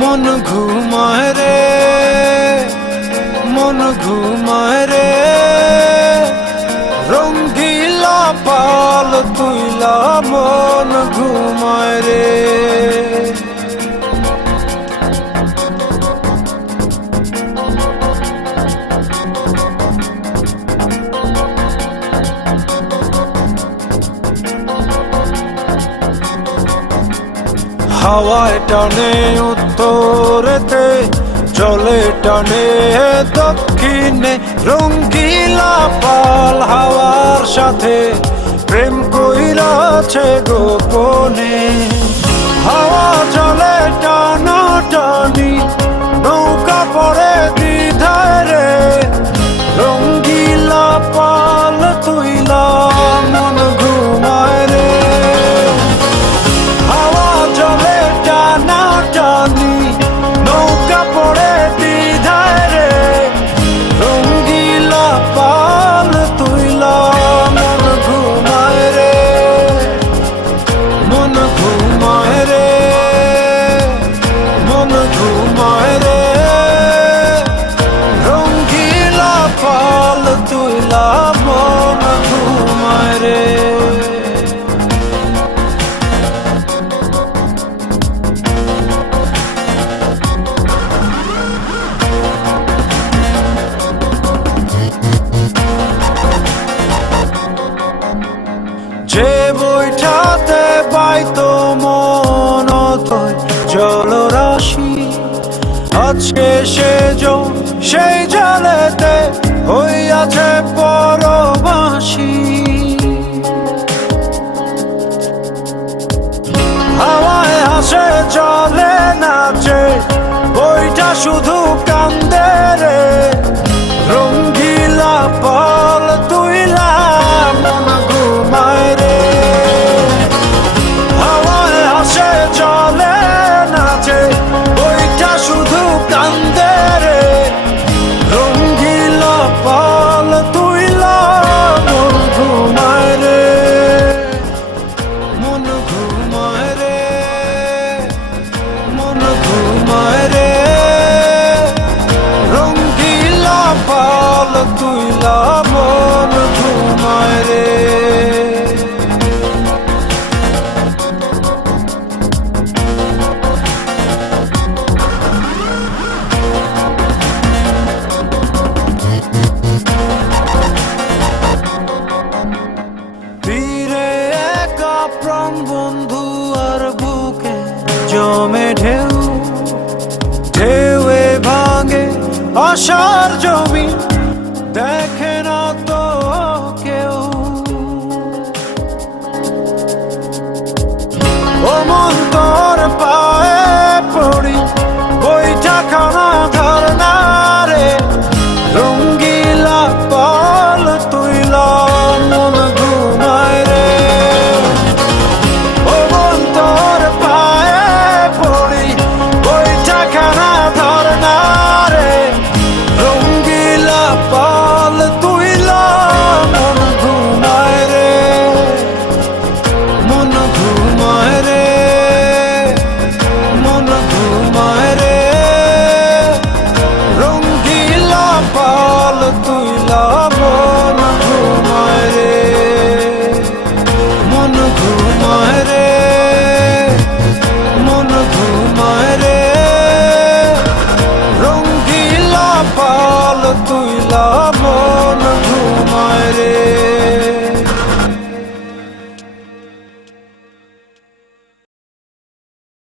মন ঘুমায় রে, মন ঘুমায় রে, রঙ্গিলা পাল তুইলা মন ঘুমায় রে। হাওয়ায় টানে উত্তরেতে, জলে টানে দক্ষিণে, রঙ্গিলা পাল হাওয়ার সাথে প্রেম কইরাছে গোপনে। হাওয়া জলে টানা টানি, নৌকা পড়ে দ্বিধায় রে, রঙ্গিলা পাল তুইলা মন ঘুমায় রে। হাওয়া জলে টানা টানি, নৌকা পড়ে দ্বিধায় রে, রঙ্গিলা পাল তুইলা মন ঘুমায় রে, মন ঘুমায় রে, মন ঘুমায় রে, রঙ্গিলা পাল তুইলা মন ঘুমায় রে। যে বৈঠাতে বাইতো মন অথই জলরাশি, আজকে সেই জলেতে হইয়াছে পরবাসী। হাওয়ায় হাসে জলে নাচে, বইটা শুধু কান্দে রে, রঙ্গিলা পাল তুইলা মন ঘুমায় রে। হাওয়ায় হাসে জলে নাচে, বইটা শুধু কান্দে রে, রঙ্গিলা পাল তুইলা মন ঘুমায় রে, মন ঘুমায় রে, মন ঘুমায় রে, রঙ্গিলা পাল তুইলা মন ঘুমায় রে। তীরে একা প্রাণ বন্ধু আর বুকে জমে ঢেউ, ঢেউয়ে ভাঙে আশার জমি দেখ